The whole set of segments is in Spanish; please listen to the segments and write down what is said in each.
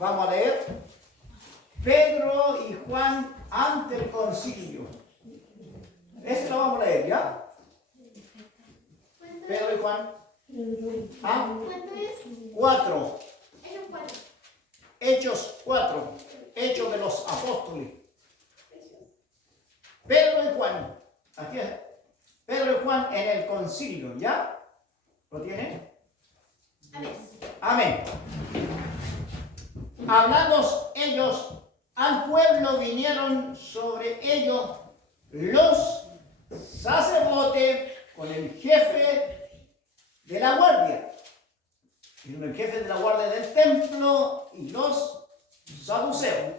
Vamos a leer. Pedro y Juan ante el concilio. Eso lo vamos a leer, ¿ya? Pedro y Juan. ¿Cuánto es? 4. Hechos 4. Hechos 4. Hechos de los apóstoles. Pedro y Juan. Aquí es. Pedro y Juan en el concilio, ¿ya? ¿Lo tienen? Amén. Amén. Hablando ellos al pueblo, vinieron sobre ellos los sacerdotes con el jefe de la guardia. Vino el jefe de la guardia del templo y los saduceos.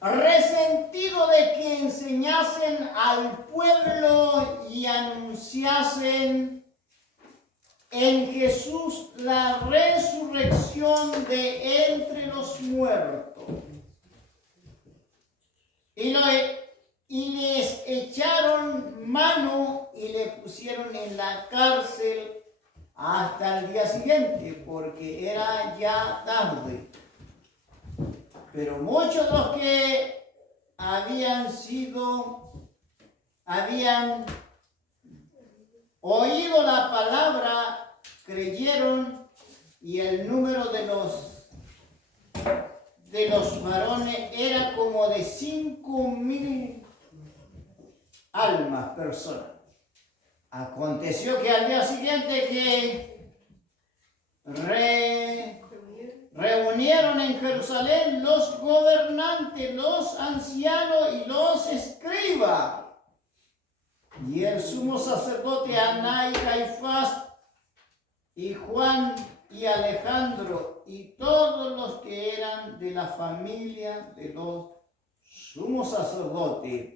Resentido de que enseñasen al pueblo y anunciasen en Jesús la resurrección de entre los muertos. Y les echaron mano y le pusieron en la cárcel hasta el día siguiente, porque era ya tarde. Pero muchos de los que habían oído la palabra, creyeron, y el número de los varones era como de 5,000 almas, personas. Aconteció que al día siguiente que reunieron en Jerusalén los gobernantes, los ancianos y los escribas, y el sumo sacerdote Anás y Caifás, y Juan y Alejandro, y todos los que eran de la familia de los sumos sacerdotes,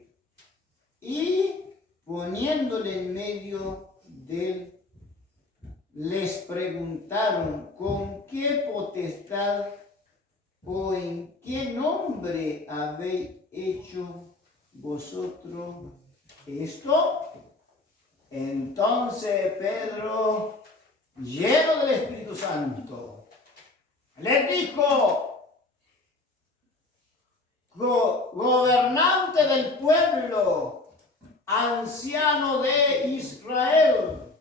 y poniéndole en medio de él, les preguntaron: ¿con qué potestad o en qué nombre habéis hecho vosotros esto? Entonces Pedro, lleno del Espíritu Santo, les dijo: gobernante del pueblo, anciano de Israel,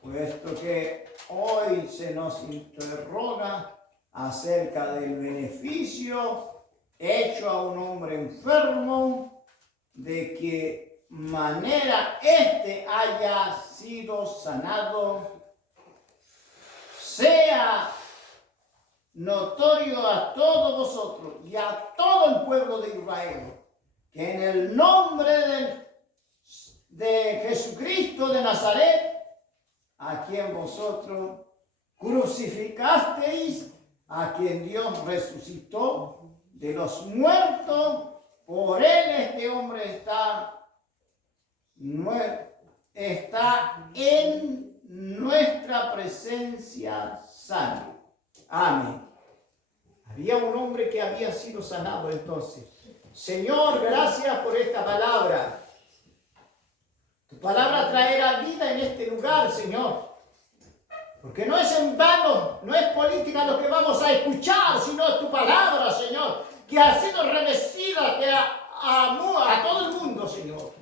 puesto que hoy se nos interroga acerca del beneficio hecho a un hombre enfermo, de qué manera éste haya sido sanado, sea notorio a todos vosotros y a todo el pueblo de Israel, que en el nombre de Jesucristo de Nazaret, a quien vosotros crucificasteis, a quien Dios resucitó de los muertos, por él este hombre está en nuestra presencia sano. Amén. Había un hombre que había sido sanado entonces. Señor, gracias por esta palabra. Tu palabra traerá vida en este lugar, Señor. Porque no es en vano, no es política lo que vamos a escuchar, sino es tu palabra, Señor, que ha sido revestida, que amó a todo el mundo, Señor.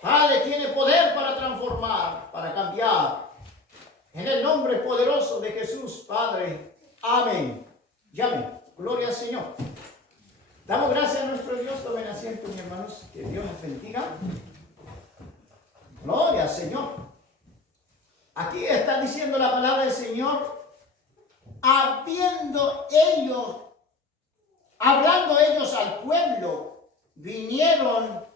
Padre, tiene poder para transformar, para cambiar. En el nombre poderoso de Jesús, Padre. Amén. Llamen. Gloria al Señor. Damos gracias a nuestro Dios. Tomen asiento, mis hermanos. Que Dios les bendiga. Gloria al Señor. Aquí está diciendo la palabra del Señor, hablando ellos al pueblo, vinieron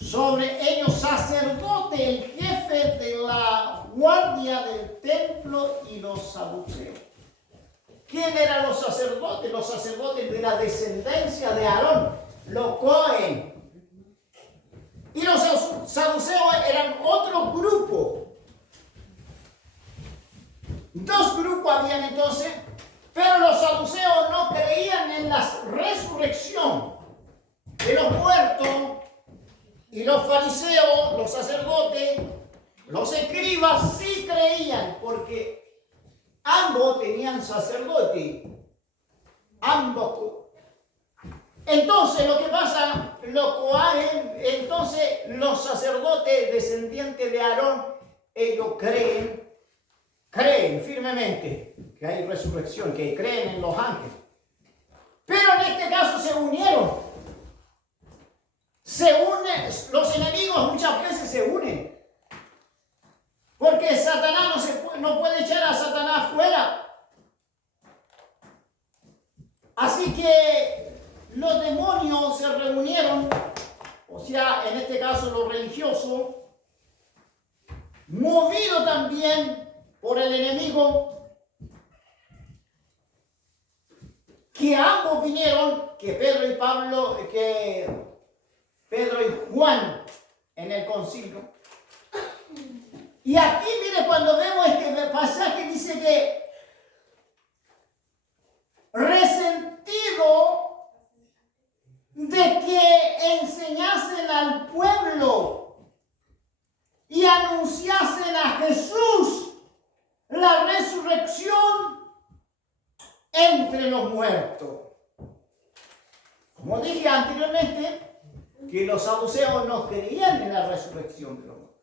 sobre ellos sacerdote, el jefe de la guardia del templo y los saduceos. ¿Quién eran los sacerdotes? Los sacerdotes de la descendencia de Aarón, los Cohen. Y los saduceos eran otro grupo. Dos grupos habían entonces, pero los saduceos no creían en la resurrección de los muertos, y los fariseos, los sacerdotes, los escribas sí creían creían, porque ambos tenían sacerdote. Ambos. Entonces lo que pasa, entonces los sacerdotes descendientes de Aarón, ellos creen firmemente que hay resurrección, que creen en los ángeles. Pero en este caso se unieron. Se unen, los enemigos muchas veces se unen. Porque Satanás no puede echar a Satanás fuera. Así que los demonios se reunieron, o sea, en este caso los religiosos, movidos también por el enemigo, que ambos vinieron, que Pedro y Juan en el concilio. Y aquí, mire, cuando vemos este pasaje, dice que resentido de que enseñasen al pueblo y anunciasen a Jesús la resurrección entre los muertos. Como dije anteriormente, que los saduceos no creían en la resurrección de los muertos,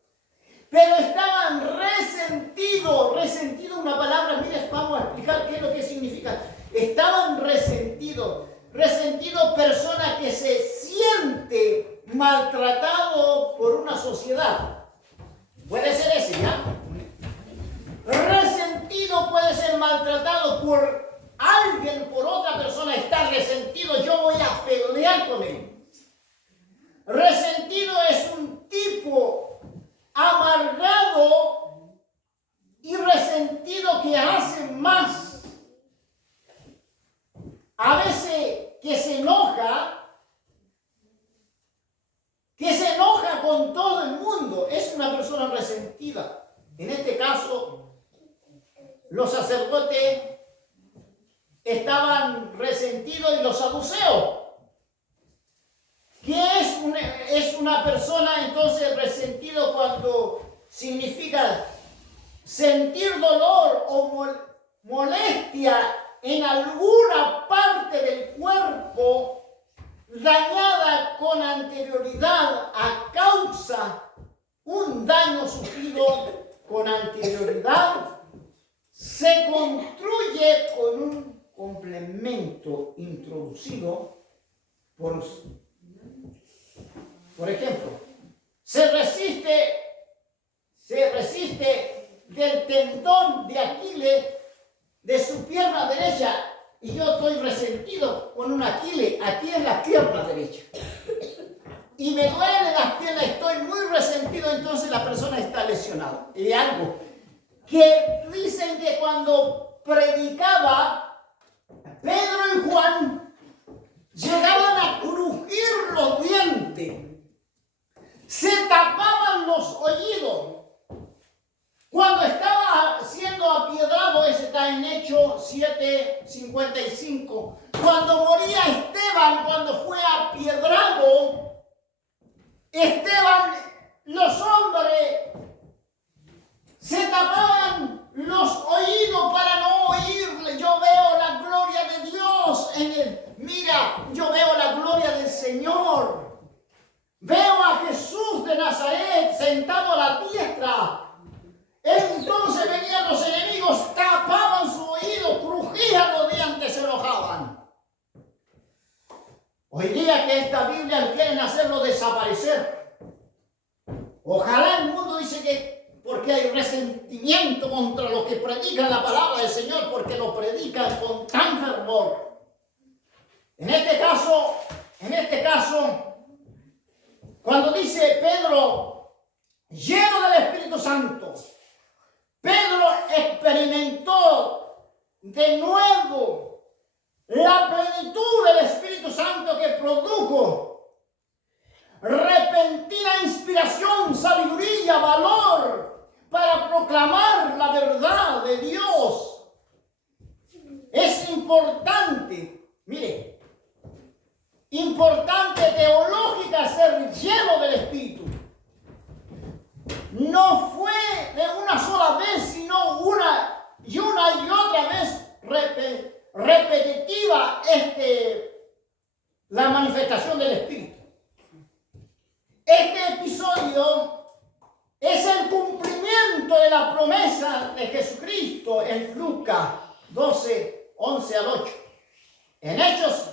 pero estaban resentidos. Resentido, una palabra, mire, vamos a explicar qué es lo que significa. Estaban resentidos personas que se siente maltratado por una sociedad. Puede ser ese, ¿ya? Resentido puede ser maltratado por alguien, por otra persona. Está resentido, yo voy a pelear con él. Resentido es un tipo amargado y resentido que hace más. A veces que se enoja con todo el mundo. Es una persona resentida. En este caso, los sacerdotes estaban resentidos y los saduceos, que es una persona entonces resentido cuando significa sentir dolor o molestia en alguna parte del cuerpo dañada con anterioridad a causa un daño sufrido con anterioridad, se construye con un complemento introducido por ejemplo, se resiste del tendón de Aquiles de su pierna derecha, y yo estoy resentido con un Aquiles aquí en la pierna derecha, y me duele las piernas, estoy muy resentido, entonces la persona está lesionada. Y algo que dicen que cuando predicaba Pedro y Juan llegaban a crujir los dientes, se tapaban los oídos. Cuando estaba siendo apiedrado, ese está en Hechos 7:55, cuando moría Esteban, cuando fue apiedrado, Esteban, los hombres se tapaban los oídos para no oírle. Yo veo la gloria de Dios mira, yo veo la gloria del Señor. Veo a Jesús de Nazaret sentado a la diestra. Entonces venían los enemigos, tapaban su oído, crujían los dientes, se enojaban. Hoy día que esta Biblia quieren hacerlo desaparecer. Ojalá el mundo dice que porque hay resentimiento contra los que predican la palabra del Señor, porque lo predican con tan fervor. En este caso, cuando dice Pedro, lleno del Espíritu Santo, Pedro experimentó de nuevo la plenitud del Espíritu Santo que produjo repentina inspiración, sabiduría, valor para proclamar la verdad de Dios. Es importante, mire, importante teológica ser lleno del Espíritu. No fue de una sola vez, la promesa de Jesucristo en Lucas 12, 11 al 8. En Hechos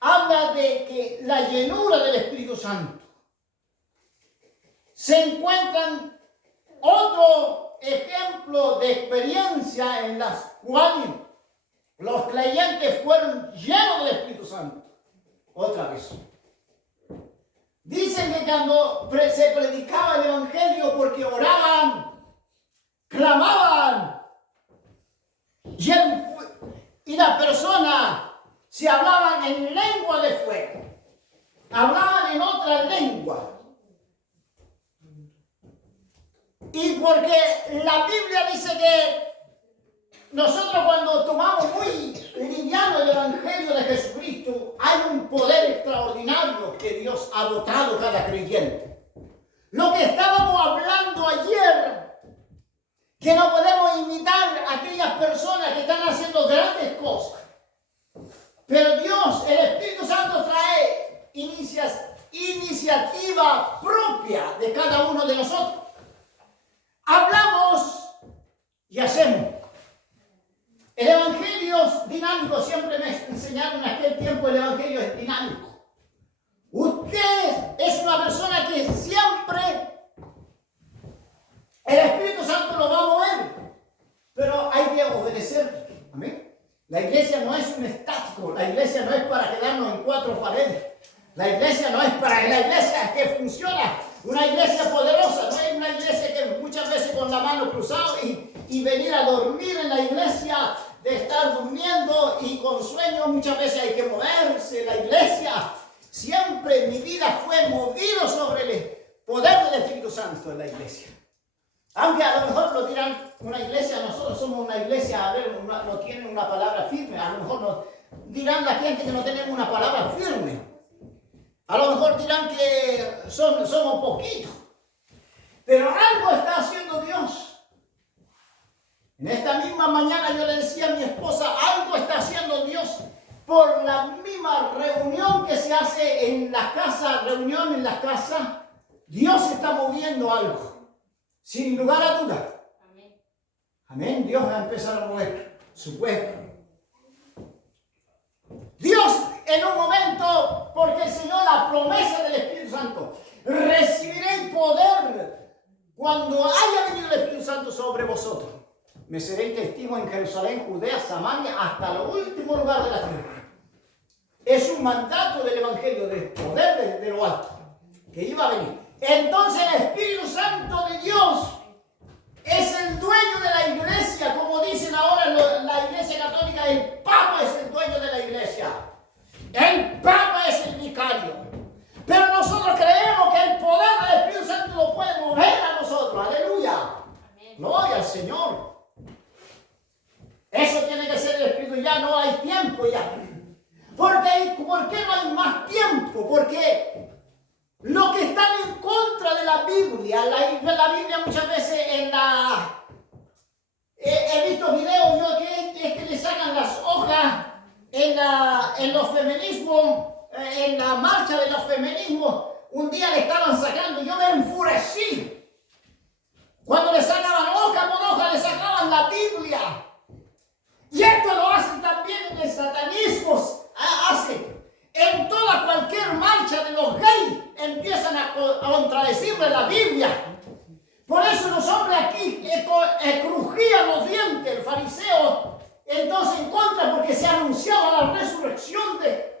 habla de que la llenura del Espíritu Santo. Se encuentran otro ejemplo de experiencia en las cuales los creyentes fueron llenos del Espíritu Santo. Otra vez. Dicen que cuando se predicaba el Evangelio porque oraban, clamaban, y la persona se hablaban en lengua de fuego, hablaban en otra lengua. Y porque la Biblia dice que nosotros cuando tomamos muy liviano el Evangelio de Jesucristo, hay un poder extraordinario que Dios ha dotado a cada creyente. Lo que estábamos hablando ayer, que no podemos imitar a aquellas personas que están haciendo grandes cosas. Pero Dios, el Espíritu Santo trae iniciativa propia de cada uno de nosotros. Hablamos y hacemos. El Evangelio es dinámico. Siempre me enseñaron en aquel tiempo el Evangelio es dinámico. Usted es una persona que siempre el Espíritu Santo lo va a mover, pero hay que obedecer. Amén. La iglesia no es un estático. La iglesia no es para quedarnos en cuatro paredes. La iglesia no es para la iglesia que funciona. Una iglesia poderosa, no es una iglesia que muchas veces con la mano cruzada y venir a dormir en la iglesia, de estar durmiendo y con sueño, muchas veces hay que moverse. La iglesia, siempre mi vida fue movido sobre el poder del Espíritu Santo en la iglesia. Aunque a lo mejor lo dirán, una iglesia, nosotros somos una iglesia, a ver, no tienen una palabra firme, a lo mejor nos dirán la gente que no tenemos una palabra firme. A lo mejor dirán que somos poquitos, pero algo está haciendo Dios. En esta misma mañana yo le decía a mi esposa, algo está haciendo Dios por la misma reunión que se hace en la casa, reunión en la casa. Dios está moviendo algo, sin lugar a duda. Amén. Amén. Dios va a empezar a mover su pueblo. Dios en un momento, porque el Señor, la promesa del Espíritu Santo, recibiréis poder cuando haya venido el Espíritu Santo sobre vosotros. Me seréis testigos en Jerusalén, Judea, Samaria, hasta el último lugar de la tierra. Es un mandato del Evangelio, del poder de lo alto, que iba a venir. Entonces el Espíritu Santo de Dios es el dueño de la iglesia, como dicen ahora la iglesia católica, el Papa es el dueño de la iglesia. El Papa es el vicario. Pero nosotros creemos que el poder del Espíritu Santo lo puede mover a nosotros. Aleluya. Amén. Gloria al Señor. Eso tiene que ser el Espíritu. Ya no hay tiempo ya. ¿Por qué no hay más tiempo? Porque lo que están en contra de la Biblia, la Biblia muchas veces he visto videos yo que le sacan las hojas en los feminismos, en la marcha de los feminismos. Un día le estaban sacando, yo me enfurecí. Cuando le sacaban hoja por hoja, le sacaban la Biblia. Y esto lo hacen también en el satanismo. Hacen en cualquier marcha de los gays, empiezan a contradecirle la Biblia. Por eso los hombres aquí crujían los dientes, el fariseo, entonces en contra, porque se anunciaba la resurrección de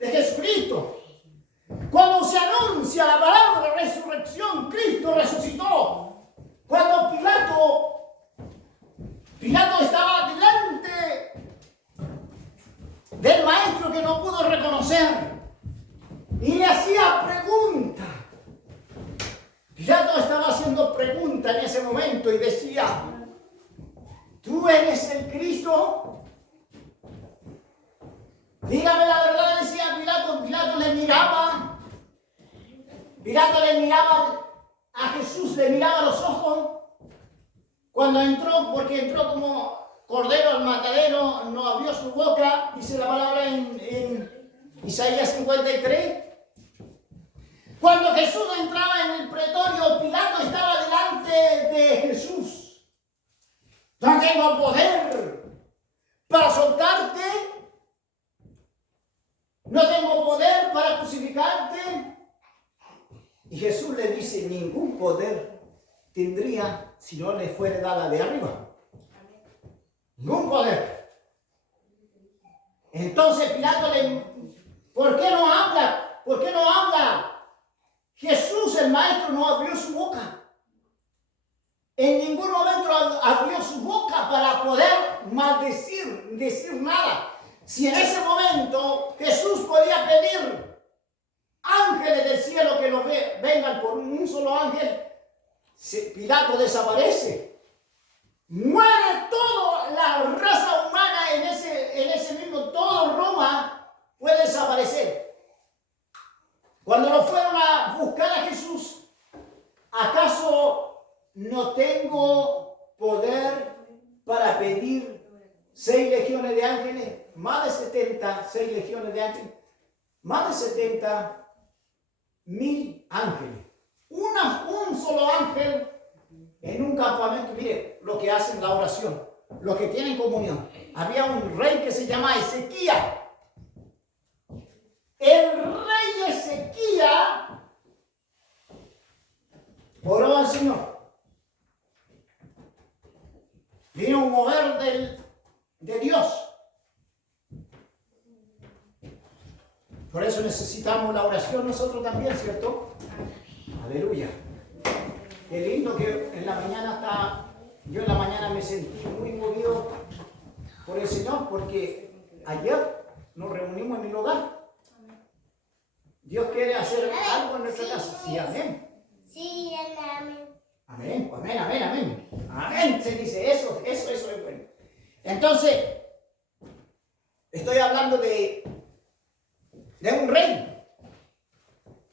Jesucristo. Cuando se anuncia la palabra de resurrección, Cristo resucitó. Cuando Pilato estaba delante del maestro que no pudo reconocer y le hacía preguntas. Pilato estaba haciendo preguntas en ese momento y decía: ¿tú eres el Cristo? Dígame la verdad, decía Pilato. Pilato le miraba a Jesús, le miraba a los ojos. Cuando entró, porque entró como cordero al matadero, no abrió su boca, dice la palabra en Isaías 53. Cuando Jesús entraba en el pretorio, Pilato estaba delante de Jesús. tengo poder para soltarte. No tengo poder para crucificarte. Y Jesús le dice, ningún poder tendría si no le fuera dada de arriba. Ningún poder. Entonces Pilato ¿por qué no habla? ¿Por qué no habla? Jesús, el maestro, no abrió su boca. En ningún momento abrió su boca para poder decir nada. Si en ese momento Jesús podía pedir ángeles del cielo que lo vengan por un solo ángel, Pilato desaparece. Muere toda la raza humana en ese mismo, todo Roma puede desaparecer. Cuando lo fueron a buscar a Jesús, ¿acaso no tengo poder para pedir 6 legiones de ángeles? Más de 6 legiones de ángeles, más de 70,000 ángeles. Un solo ángel en un campamento. Mire lo que hacen la oración, los que tienen comunión. Había un rey que se llamaba Ezequías. El rey Ezequías oró al Señor. Vino un mover de Dios. Por eso necesitamos la oración nosotros también, ¿cierto? Aleluya. Qué lindo que en la mañana yo en la mañana me sentí muy movido por el Señor, porque ayer nos reunimos en el hogar. Dios quiere hacer algo en nuestra casa. Sí, amén. Sí, amén. Amén, amén, amén, amén. Amén, se dice eso es bueno. Entonces, estoy hablando de un rey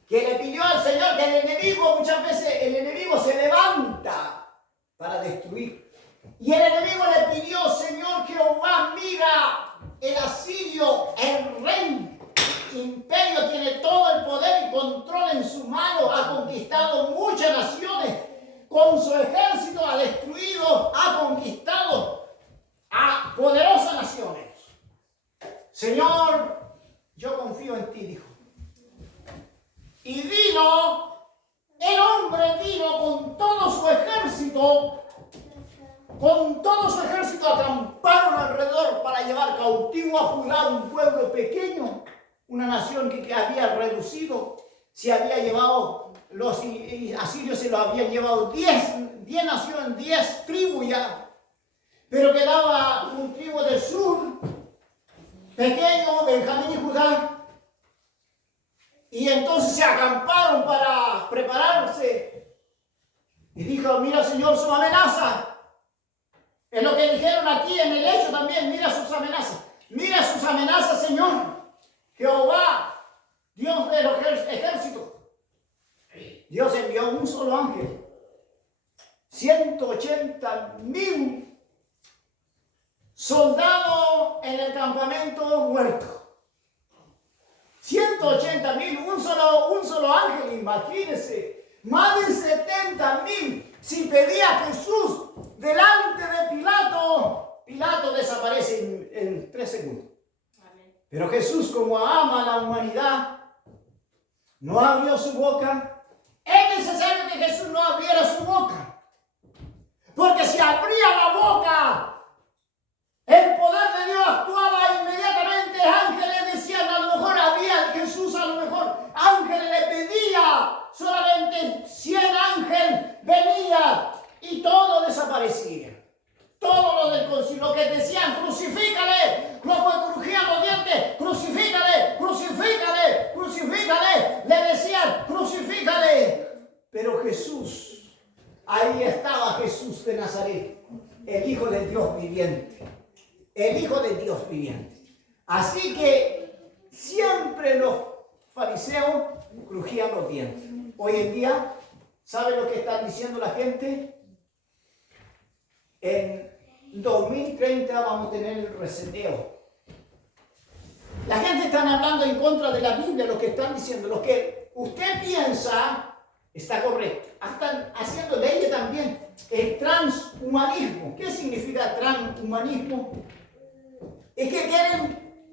que le pidió al Señor que el enemigo, muchas veces el enemigo se levanta para destruir. Y el enemigo le pidió, Señor Jehová, mira, el asirio, el rey, imperio, tiene todo el poder y control en su mano, ha conquistado muchas naciones, con su ejército ha destruido, ha conquistado a poderosas naciones. Señor, yo confío en ti, dijo. Y vino, el hombre vino con todo su ejército, acamparon alrededor para llevar cautivo a Judá, un pueblo pequeño, una nación que había reducido, se había llevado, los asirios se lo habían llevado 10 naciones, 10 tribus ya, pero quedaba un tribu del sur, pequeño, Benjamín y Judá. Y entonces se acamparon para prepararse. Y dijo, mira Señor, su amenaza. Es lo que dijeron aquí en el hecho también, mira sus amenazas. Mira sus amenazas, Señor. Jehová, Dios de los ejércitos. Dios envió un solo ángel. 180,000 soldados en el campamento muertos. 180,000, un solo ángel, imagínense. Más de 70,000. Si pedía a Jesús delante de Pilato, Pilato desaparece en 3 segundos. Amén. Pero Jesús, como ama a la humanidad, no abrió su boca. Es necesario que Jesús no abriera su boca. Porque si abría la boca, el poder de Dios actuaba inmediatamente. Ángeles decían, a lo mejor Jesús ángeles le pedía, solamente 100 ángeles venía y todo desaparecía. Todo lo del concilio, lo que decían, crucifícale, lo que crujían los dientes, crucifícale, le decían, crucifícale. Pero Jesús, ahí estaba Jesús de Nazaret, el Hijo de Dios viviente. El Hijo de Dios viviente. Así que siempre los fariseos crujían los dientes. Hoy en día, ¿saben lo que están diciendo la gente? En 2030 vamos a tener el reseteo. La gente está hablando en contra de la Biblia, lo que están diciendo. Lo que usted piensa está correcto. Están haciendo leyes también. El transhumanismo. ¿Qué significa transhumanismo? Es que quieren,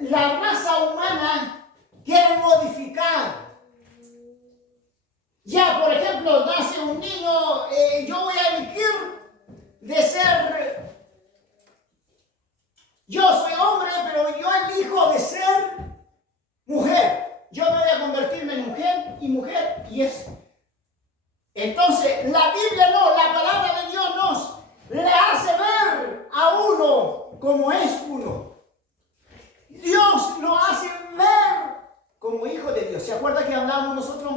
la raza humana quieren modificar. Ya, por ejemplo, nace un niño, yo voy a elegir de ser, yo soy hombre, pero yo elijo de ser mujer. Yo me voy a convertirme en mujer y eso. Entonces, la Biblia no, la palabra de Dios nos le hace ver a uno como es uno. Dios lo hace ver como hijo de Dios. ¿Se acuerda que hablamos nosotros?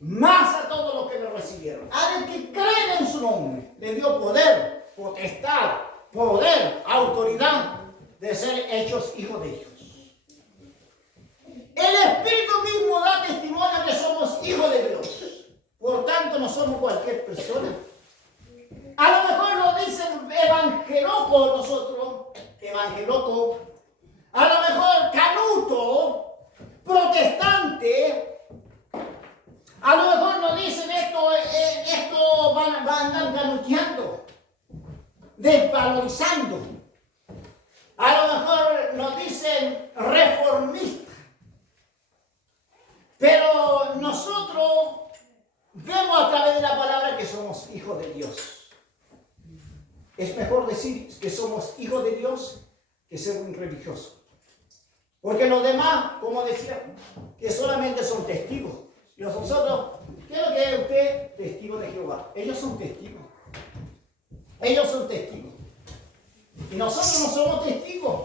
Más a todos los que lo recibieron. A los que creen en su nombre. Le dio poder, potestad, poder, autoridad de ser hechos hijos de Dios. El Espíritu mismo da testimonio que somos hijos de Dios. Por tanto, no somos cualquier persona. A lo mejor lo dicen evangeloco nosotros, evangeloco. A lo mejor canuto, protestante. A lo mejor nos dicen esto van a andar canuteando, desvalorizando. A lo mejor nos dicen reformistas. Pero nosotros vemos a través de la palabra que somos hijos de Dios. Es mejor decir que somos hijos de Dios que ser un religioso. Porque los demás, como decía, que solamente son testigos. Y nosotros, ¿qué es lo que es usted? Testigo de Jehová. Ellos son testigos. Ellos son testigos. Y nosotros no somos testigos.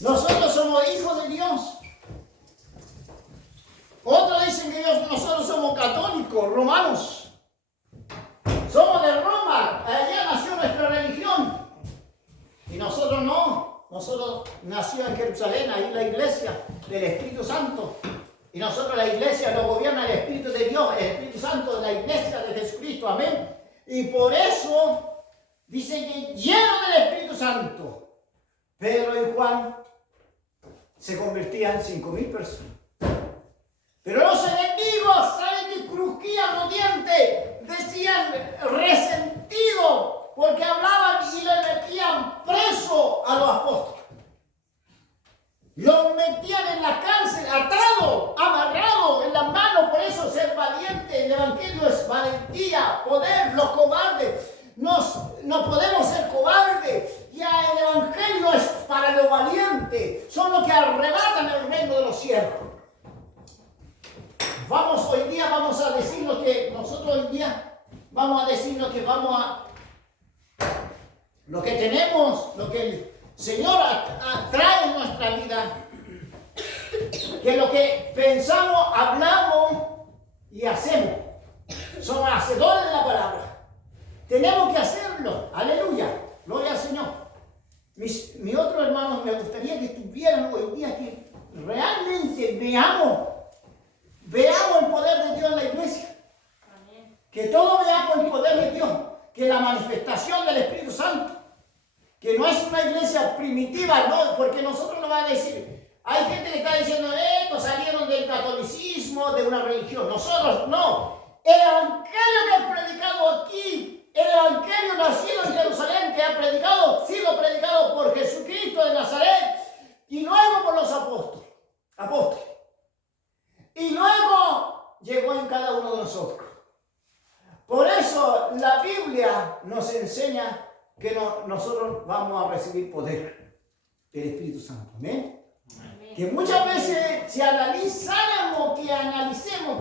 Nosotros somos hijos de Dios. Otros dicen que nosotros somos católicos, romanos. Somos de Roma. Allá nació nuestra religión. Y nosotros no. Nosotros nació en Jerusalén, ahí la iglesia del Espíritu Santo. Y nosotros la iglesia lo gobierna el Espíritu de Dios, el Espíritu Santo de la iglesia de Jesucristo. Amén. Y por eso dice que lleno del Espíritu Santo, Pedro y Juan se convertían en 5,000 personas. Pero los enemigos, ¿saben que crujían los dientes? Decían resentido porque hablaban y le metían preso a los apóstoles. Los metían en la cárcel, atado, amarrado en las manos. Por eso ser valiente, el evangelio es valentía, poder. Los cobardes, no podemos ser cobardes. Ya el evangelio es para los valientes. Son los que arrebatan el reino de los cielos. Hoy día vamos a decirnos que nosotros hoy día vamos a decirnos que lo que tenemos, lo que el Señor trae en nuestra vida, que lo que pensamos, hablamos y hacemos, somos hacedores de la palabra. Tenemos que hacerlo. Aleluya. Gloria al Señor. Mis otros hermanos, me gustaría que estuvieran hoy día, que realmente veamos el poder de Dios en la iglesia. Amén. Que todos veamos el poder de Dios, que la manifestación del Espíritu Santo, que no es una iglesia primitiva, no, porque nosotros no van a decir, hay gente que está diciendo, salieron del catolicismo, de una religión. Nosotros no. El evangelio que ha predicado aquí, el evangelio nacido en Jerusalén, que ha sido predicado por Jesucristo de Nazaret y luego por los apóstoles. Y luego llegó en cada uno de nosotros. Por eso la Biblia nos enseña que nosotros vamos a recibir poder del Espíritu Santo. ¿Amén? Que muchas veces si analicemos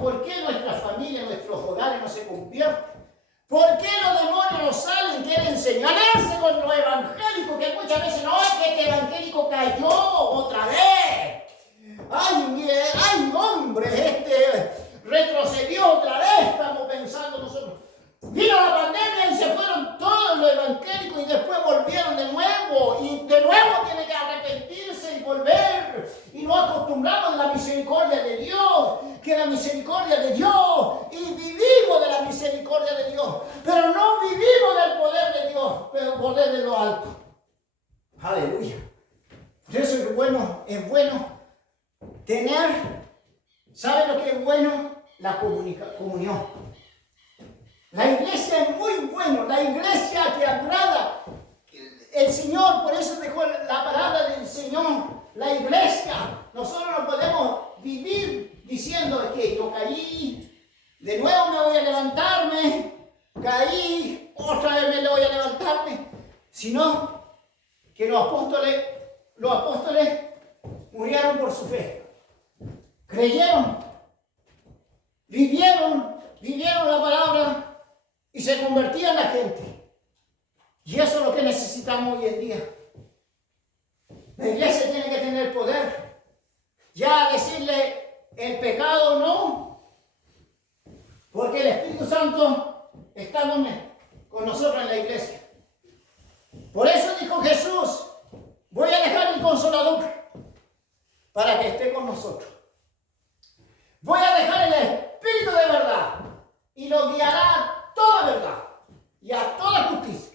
por qué nuestra familia, nuestros hogares no se convierten, por qué los demonios no salen, quieren señalarse con los evangélicos, que muchas veces no, es que este evangélico cayó otra vez. Ay, hombre, retrocedió otra vez, estamos pensando nosotros. Vino la pandemia y se fueron todos los evangélicos y después volvieron de nuevo. Y de nuevo tiene que arrepentirse y volver. Y nos acostumbramos a la misericordia de Dios, que la misericordia de Dios. Y vivimos de la misericordia de Dios. Pero no vivimos del poder de Dios, pero el poder de lo alto. Aleluya. Por eso es bueno tener, ¿sabe lo que es bueno? La comunión. La iglesia es muy buena, la iglesia que agrada el Señor, por eso dejó la palabra del Señor, la iglesia. Nosotros no podemos vivir diciendo que yo caí, de nuevo me voy a levantarme, caí, otra vez me voy a levantarme, sino que los apóstoles murieron por su fe, creyeron, vivieron la palabra y se convertían en la gente. Y eso es lo que necesitamos hoy en día. La iglesia tiene que tener poder. Ya decirle el pecado no, porque el Espíritu Santo está con nosotros en la iglesia. Por eso dijo Jesús, voy a dejar el Consolador para que esté con nosotros. Voy a dejar el Espíritu de verdad y lo guiará a toda verdad y a toda justicia.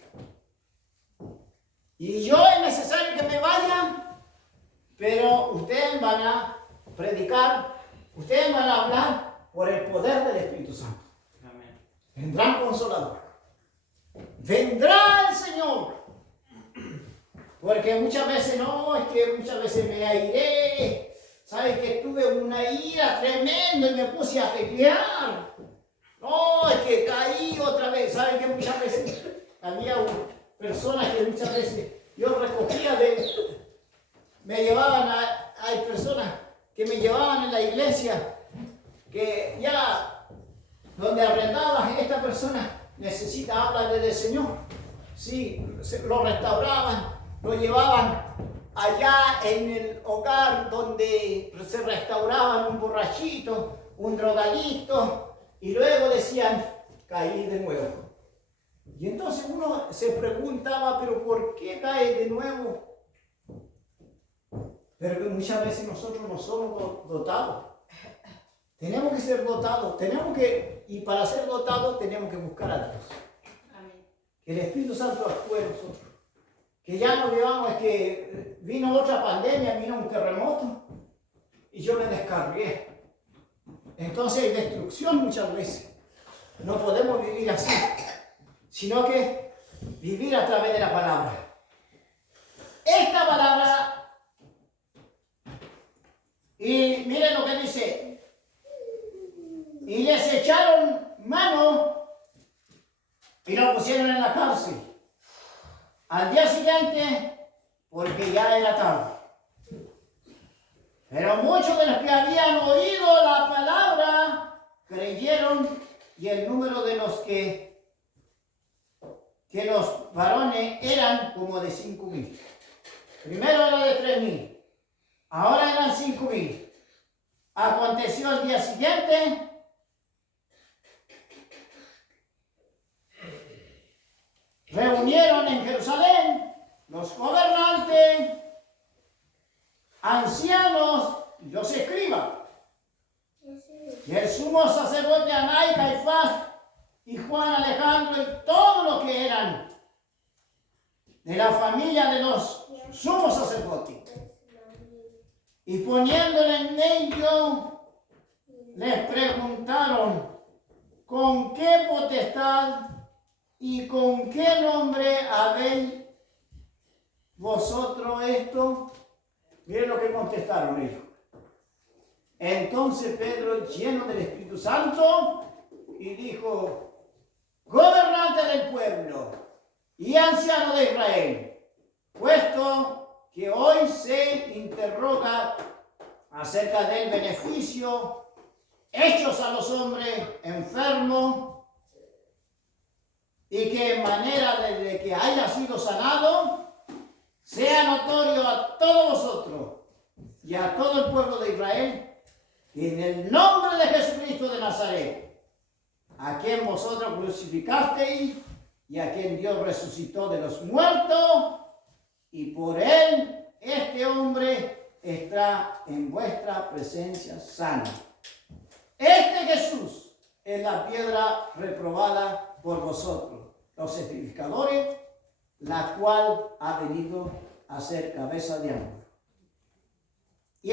Y yo es necesario que me vaya, pero ustedes van a predicar, ustedes van a hablar por el poder del Espíritu Santo. Amén. Vendrá el Consolador. Vendrá el Señor. Porque muchas veces muchas veces me airé. ¿Sabes que tuve una ira tremenda y me puse a pelear? No, es que caí otra vez. ¿Saben que muchas veces había personas que muchas veces yo recogía me llevaban hay personas que me llevaban en la iglesia, que ya donde arrendaba esta persona necesita hablar del Señor. Sí, lo restauraban, lo llevaban allá en el hogar donde se restauraban un borrachito, un drogadicto, y luego decían, caí de nuevo. Y entonces uno se preguntaba, pero ¿por qué cae de nuevo? Pero que muchas veces nosotros no somos dotados. Tenemos que ser dotados, y para ser dotados tenemos que buscar a Dios. Amén. Que el Espíritu Santo actúe en nosotros. Que ya nos llevamos, es que vino otra pandemia, vino un terremoto, y yo me descargué. Entonces hay destrucción muchas veces. No podemos vivir así, sino que vivir a través de la palabra. Esta palabra, y miren lo que dice, y les echaron mano y lo pusieron en la cárcel. Al día siguiente, porque ya era tarde. Pero muchos de los que habían oído la palabra creyeron, y el número de los que los varones eran como de 5,000. Primero era de 3,000, ahora eran 5,000. Aconteció el día siguiente, reunieron en Jerusalén los gobernantes, ancianos y los escribas, y el sumo sacerdote Anás y Caifás y Juan, Alejandro y todos los que eran de la familia de los sumos sacerdotes. Y poniéndole en ello, les preguntaron, ¿con qué potestad y con qué nombre habéis vosotros esto? Miren lo que contestaron ellos. Entonces Pedro, lleno del Espíritu Santo, y dijo, gobernante del pueblo y anciano de Israel, puesto que hoy se interroga acerca del beneficio hechos a los hombres enfermos, y que en manera de que haya sido sanado, sea notorio a todos vosotros y a todo el pueblo de Israel, que en el nombre de Jesucristo de Nazaret, a quien vosotros crucificasteis y a quien Dios resucitó de los muertos, y por él este hombre está en vuestra presencia sano. Este Jesús es la piedra reprobada por vosotros, los edificadores, la cual ha venido a ser cabeza de ángulo. Y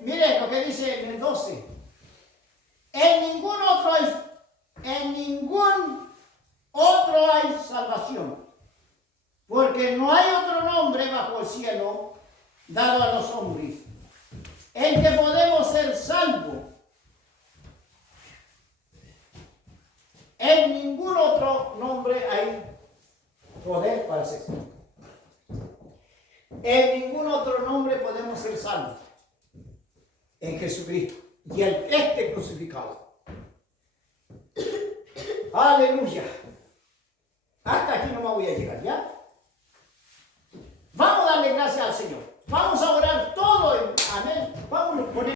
mire lo que dice en el 12. En ningún Porque no hay otro nombre bajo el cielo dado a los hombres en que podemos ser salvos. En ningún otro nombre hay poder para ser salvo. En ningún otro nombre podemos ser salvos. En Jesucristo. Y este crucificado. Aleluya. Hasta aquí no me voy a llegar, ¿ya? Vamos a darle gracias al Señor. Vamos a orar todo. Amén. Vamos a poner.